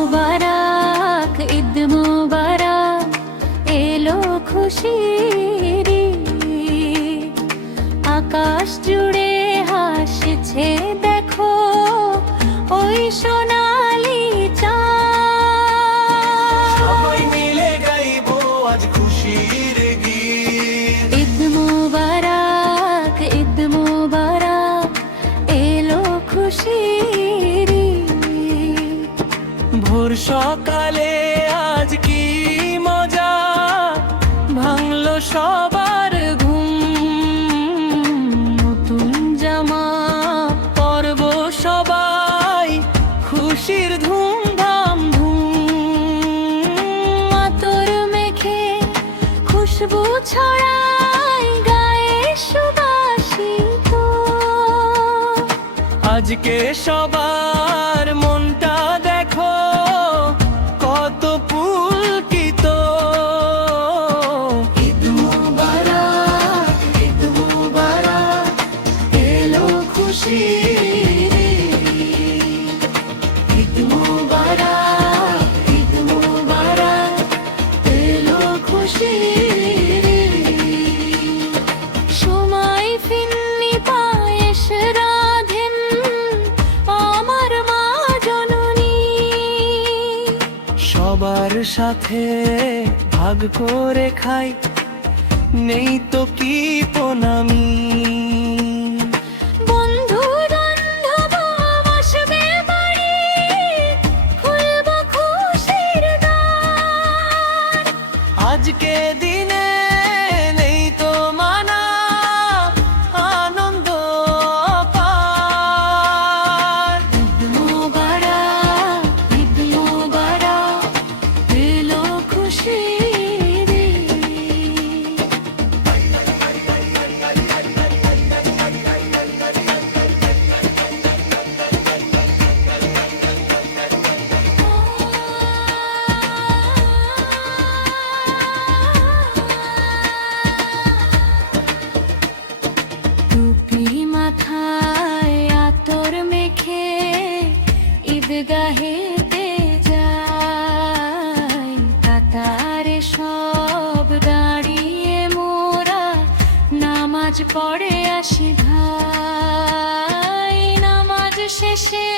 মুবারক ঈদ মুবারক এলো খুশির আকাশ জুড়ে হাসছে দেখো ওই সোনালি চাঁদ সবাই মিলে গাইবো আজ খুশির গীত ঈদ মুবারক এলো খুশির ভোর সকালে আজ কি মজা ভাঙলো সবার ঘুম নতুন জামা পরব সবাই খুশির ধুমধাম ধুম আতর মেখে খুশবু ছড়ায় গায়ে সুবাসিত আজকে সবার মনটা দেখো কত পুলকিত ঈদ মুবারক এলো খুশির ঈদ মুবারক এলো খুশির সময় ফিন্নি পায়েস রাধেন আমার মা জননী সবার সাথে ভাগ করে খাই নেই তো কি প্রণামী বন্ধু বান্ধব আসবে বাড়ি খুলব খুশির দ্বার আজকে দিনে নেই তো মানা আনন্দ পার ঈদ মুবারক এলো খুশির টুপি মাথায় আতর মেখে ঈদগাহেতে যাই কাতারে সব দাঁড়িয়ে মোরা নামাজ পড়ে আসি ভাই নামাজ শেষে